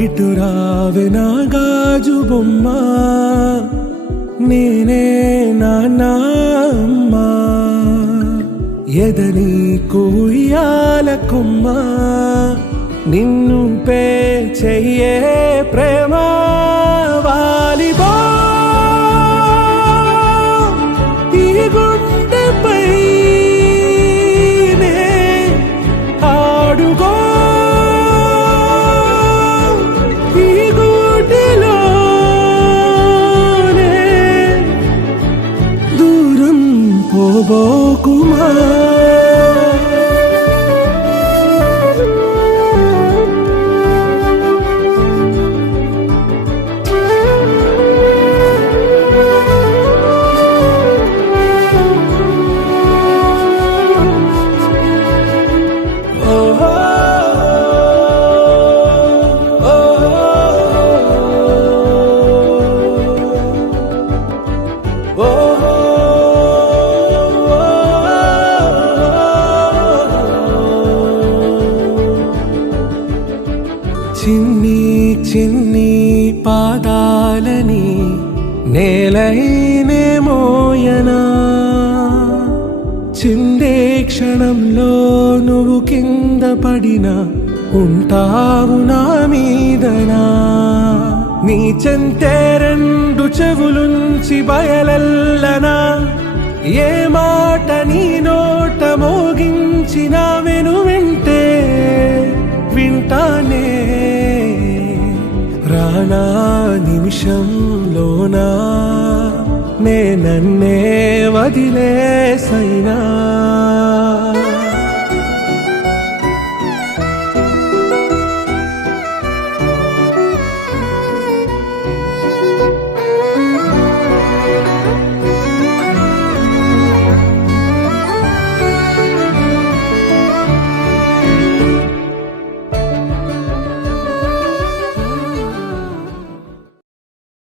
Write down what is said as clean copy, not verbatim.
ఇటు రావే నా గాజు బొమ్మ, నేనే నాన్నమ్మ. ఎదని కుయ్యాల కొమ్మ, నిన్ను పే చెయ్యే ప్రేమ వాలిబా. ఈ గుండెపై నే ఆడుగో, ఈ గూటిలోనే దూరం పోబోకుమా. చిన్ని చిన్ని పాదాలని నేలైనే మోయనా, చిందే క్షణంలో నువ్వు కింద పడినా ఉంటావు నా మీదనా. నీ చెంతే రెండు చెవులుంచి బయలెల్లనా, ఏ మాట నీ నోట మోగించిన వెను వింటే వింటానే. రానా నిమిషంలోనా నే నన్నే వదిలేసైనా.